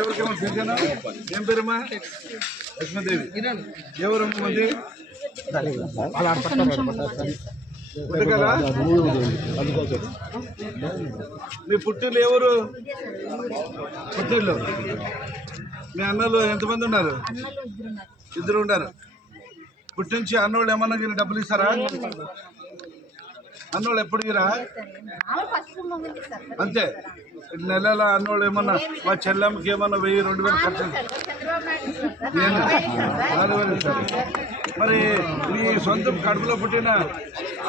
ఎవరికేమో తెలిసానా? ఏం పేరమ్మా? లక్ష్మీదేవి. ఎవరమ్మ మంది? మీ పుట్టిల్లు ఎవరు? పుట్టిల్లు మీ అన్నలు ఎంతమంది ఉన్నారు? ఇద్దరు ఉన్నారు. పుట్టించి అన్నోళ్ళు ఏమన్నా డబ్బులు ఇస్తారా? అన్నోళ్ళు ఎప్పుడు ఇరా? అంతే. నెలల అన్నోళ్ళు ఏమన్నా మా చెల్లెమ్మకి ఏమన్నా 1000-2000 ఖర్చు 4000 ఇస్తారు. మరి మీ సొంత కడుపులో పుట్టిన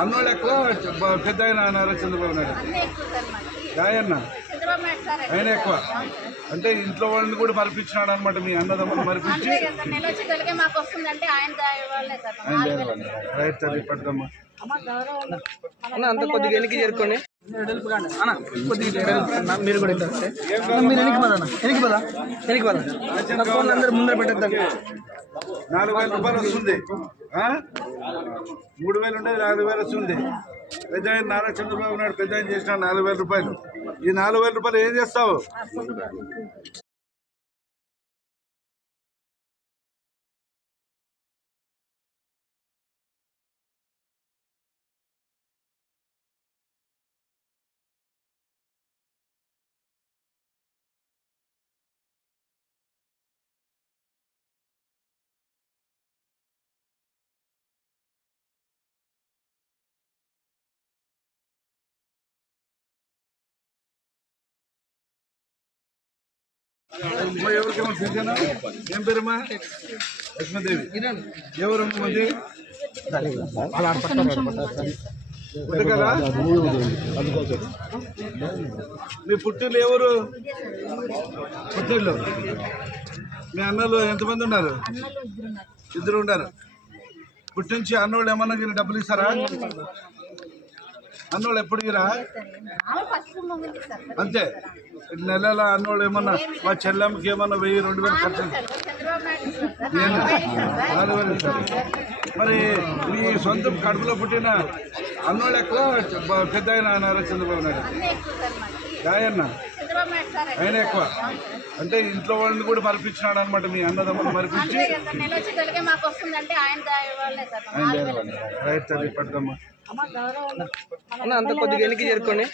అన్నోళ్ళు ఎక్కువ పెద్ద ఆయన నారా చంద్రబాబు నాయుడు గాయన్న ఆయన ఎక్కువ. అంటే ఇంట్లో వాళ్ళని కూడా మరిపించినాడు అనమాట. మీ అన్నదమ్ములు మరిపించి రైట్ తల్లి పట్టుదమ్మా. అంత కొద్దిగా వెనక్కి చేరుకోండి మీరు కూడా అందరూ ముందర పెట్టద్దండి. 4000 రూపాయలు వస్తుంది. 3000 ఉండేది 4000 వస్తుంది. పెద్ద ఆయన నారా చంద్రబాబు నాయుడు పెద్ద ఆయన చేసిన 4000 రూపాయలు. ఈ 4000 రూపాయలు ఏం చేస్తావు? ఎవరికేమో తెలిసానా? ఏం పేరమ్మా? లక్ష్మీదేవి. ఎవరమ్మ మంది? మీ పుట్టిల్లు ఎవరు? పుట్టిల్లు మీ అన్నలు ఎంతమంది ఉన్నారు? ఇద్దరు ఉన్నారు. పుట్టించి అన్నోళ్ళు ఏమన్నా డబ్బులు ఇస్తారా? అన్నోళ్ళు ఎప్పుడు ఇరా? అంతే. నెలల అన్నోళ్ళు ఏమన్నా మా చెల్లెమ్మకి ఏమన్నా 1000-2000 ఖర్చు 4000 ఇస్తారు. మరి మీ సొంత కడుపులో పుట్టిన అన్నోళ్ళు ఎక్కువ పెద్ద ఆయన నారా చంద్రబాబు నాయుడు గాయన్న ఆయన ఎక్కువ. అంటే ఇంట్లో వాళ్ళని కూడా మరిపించినాడు అనమాట. మీ అన్నదమ్ములు మరిపించి రైట్ తల్లి పట్టుదమ్మా. అంత కొద్దిగా వెనక్కి చేరుకోండి